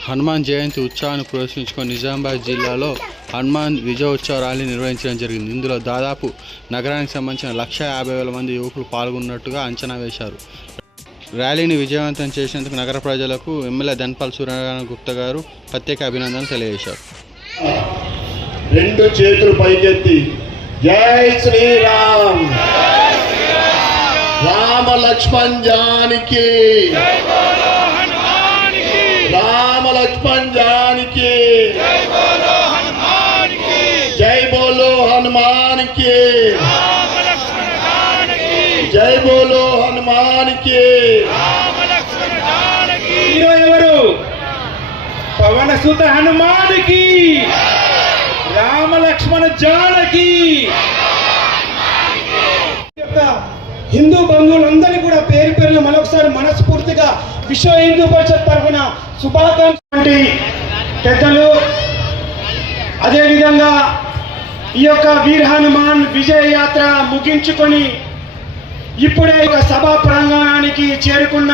హనుమాన్ జయంతి ఉత్సవాన్ని పురస్కరించుకొని నిజామాబాద్ జిల్లాలో హనుమాన్ విజయోత్సవ ర్యాలీ నిర్వహించడం జరిగింది. ఇందులో దాదాపు నగరానికి సంబంధించిన లక్ష యాభై వేల మంది యువకులు పాల్గొన్నట్టుగా అంచనా వేశారు. ర్యాలీని విజయవంతం చేసినందుకు నగర ప్రజలకు ఎమ్మెల్యే ధన్పాల్ సూర్యనారాయణ గుప్తా గారు ప్రత్యేక అభినందనలు తెలియజేశారు. రెండు చేతులు పైకెత్తి జై శ్రీరామ్. రామ లక్ష్మణ్ జానికి. రామ జానికి జై బోలో హనుమాన్కి జై బోలో హనుమాన్కి ఎవరు? పవన సుత హనుమానికి రామ లక్ష్మణ జానకి హిందూ బంధువులందరినీ కూడా పేరు పేరున మరొకసారి మనస్ఫూర్తిగా విశ్వ హిందూ పరిషత్ తరఫున శుభాకాంక్ష పెద్దలు అదేవిధంగా ఈ యొక్క వీర్ హనుమాన్ విజయ యాత్ర ముగించుకొని ఇప్పుడే ఒక సభా ప్రాంగణానికి చేరుకున్న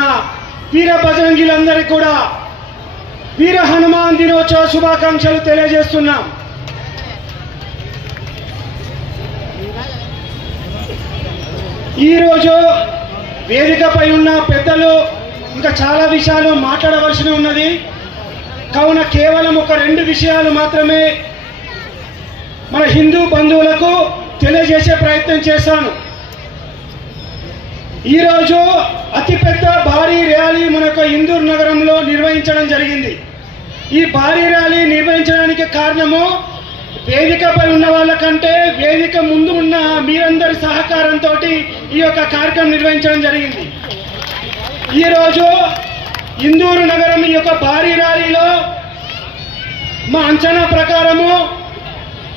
వీర బజరంగిలందరికీ కూడా వీర హనుమాన్ దినోత్సవ శుభాకాంక్షలు తెలియజేస్తున్నాం. ఈరోజు వేదికపై ఉన్న పెద్దలు ఇంకా చాలా విషయాలు మాట్లాడవలసి ఉన్నది. కావున కేవలం ఒక రెండు విషయాలు మాత్రమే మన హిందూ బంధువులకు తెలియజేసే ప్రయత్నం చేశాను. ఈరోజు అతిపెద్ద భారీ ర్యాలీ మనకు ఇందూర్ నగరంలో నిర్వహించడం జరిగింది. ఈ భారీ ర్యాలీ నిర్వహించడానికి కారణము వేదికపై ఉన్న వాళ్ళకంటే వేదిక ముందు ఉన్న మీరందరి సహకారంతో ఈ యొక్క కార్యక్రమం నిర్వహించడం జరిగింది. ఈరోజు ఇందూరు నగరం ఈ యొక్క భారీ ర్యాలీలో మా అంచనా ప్రకారము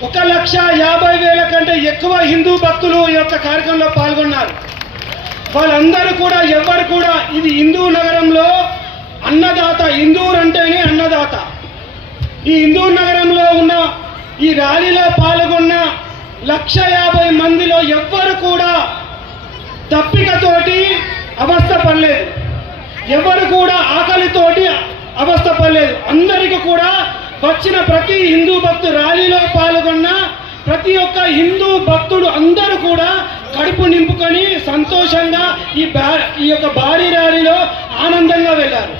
ఒక లక్ష యాభై వేల కంటే ఎక్కువ హిందూ భక్తులు ఈ యొక్క కార్యక్రమంలో పాల్గొన్నారు. వాళ్ళందరూ కూడా ఎవరు కూడా ఇది హిందూ నగరంలో అన్నదాత హిందూర్ అంటేనే అన్నదాత. ఈ హిందూ నగరంలో ఉన్న ఈ ర్యాలీలో పాల్గొన్న లక్ష యాభై మందిలో ఎవ్వరు కూడా తప్పికతోటి అవస్థ పడలేదు. ఎవరు కూడా ఆకలితోటి అవస్థ పడలేదు అందరికీ కూడా వచ్చిన ప్రతి హిందూ భక్తు ర్యాలీలో పాల్గొన్న ప్రతి ఒక్క హిందూ భక్తుడు అందరూ కూడా కడుపు నింపుకొని సంతోషంగా ఈ బా ఈ యొక్క భారీ ర్యాలీలో ఆనందంగా వెళ్ళారు.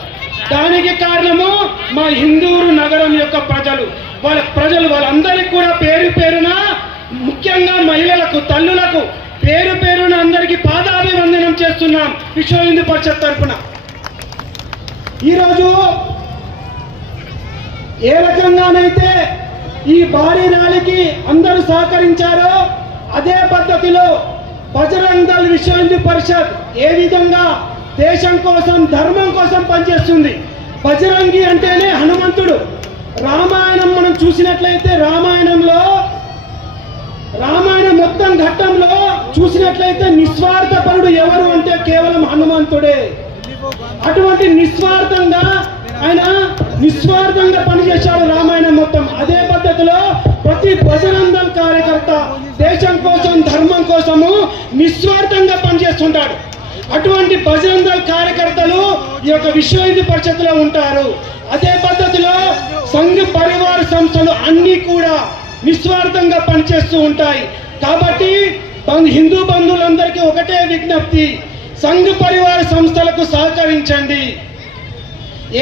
దానికి కారణము మా హిందూరు నగరం యొక్క ప్రజలు. వాళ్ళ ప్రజలు వాళ్ళందరికీ కూడా పేరు పేరున ముఖ్యంగా మహిళలకు తల్లులకు పేరు పేరున అందరికీ పాదాభివందనం చేస్తున్నాం విశ్వ హిందూ పరిషత్ తరఫున. ఈరోజు ఏ రకంగానైతే ఈ భారీ ర్యాలీకి అందరూ సహకరించారో అదే పద్ధతిలో బజరంగ్ దళ్ విశ్వ హిందూ పరిషత్ ఏ విధంగా దేశం కోసం ధర్మం కోసం పనిచేస్తుంది? బజరంగి అంటేనే హనుమంతుడు. రామాయణం మనం చూసినట్లయితే రామాయణంలో రామాయణం మొత్తం ఘట్టంలో చూసినట్లయితే నిస్వార్థపరుడు ఎవరు అంటే కేవలం హనుమంతుడే. అటువంటి నిస్వార్థంగా ఆయన నిస్వార్థంగా పనిచేశాడు రామాయణం మొత్తం. అదే పద్ధతిలో ప్రతి భజనందం కార్యకర్త దేశం కోసం ధర్మం కోసము నిస్వార్థంగా పనిచేస్తుంటాడు. అటువంటి భజనందల్ కార్యకర్తలు ఈ యొక్క విశ్వ హిందూ ఉంటారు. అదే పద్ధతిలో సంఘ పరివార సంస్థలు అన్నీ కూడా నిస్వార్థంగా పనిచేస్తూ ఉంటాయి. కాబట్టి హిందూ బంధువులందరికీ ఒకటే విజ్ఞప్తి. సంఘ పరివార సంస్థలకు సహకరించండి.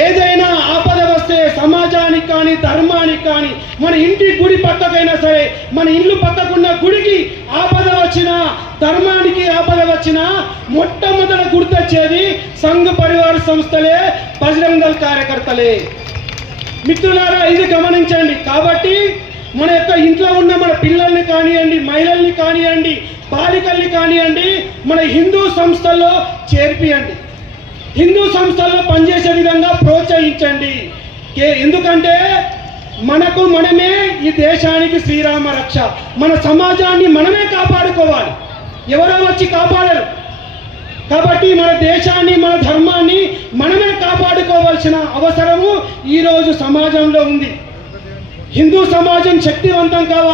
ఏదైనా ఆపద వస్తే సమాజానికి కానీ ధర్మానికి కానీ మన ఇంటి గుడి పక్కకైనా సరే మన ఇల్లు పక్కకున్న గుడికి ఆపద వచ్చినా ధర్మానికి ఆపద వచ్చినా మొట్టమొదట గుర్తొచ్చేది సంఘ పరివార సంస్థలే బజరంగల్ కార్యకర్తలే. మిత్రులారా ఇది గమనించండి. కాబట్టి మన యొక్క ఇంట్లో ఉన్న మన పిల్లల్ని కానివ్వండి మహిళల్ని కానివ్వండి బాలికల్ని కానివ్వండి మన హిందూ సంస్థల్లో చేర్పియండి. హిందూ సంస్థల్లో పనిచేసే విధంగా ప్రోత్సహించండి. ఎందుకంటే మనకు మనమే ఈ దేశానికి శ్రీరామ రక్ష. మన సమాజాన్ని మనమే కాపాడుకోవాలి. ఎవరో వచ్చి కాపాడరు. కాబట్టి మన దేశాన్ని మన ధర్మాన్ని మనమే కాపాడుకోవాల్సిన అవసరము ఈరోజు సమాజంలో ఉంది. హిందూ సమాజం శక్తివంతం కావాలి.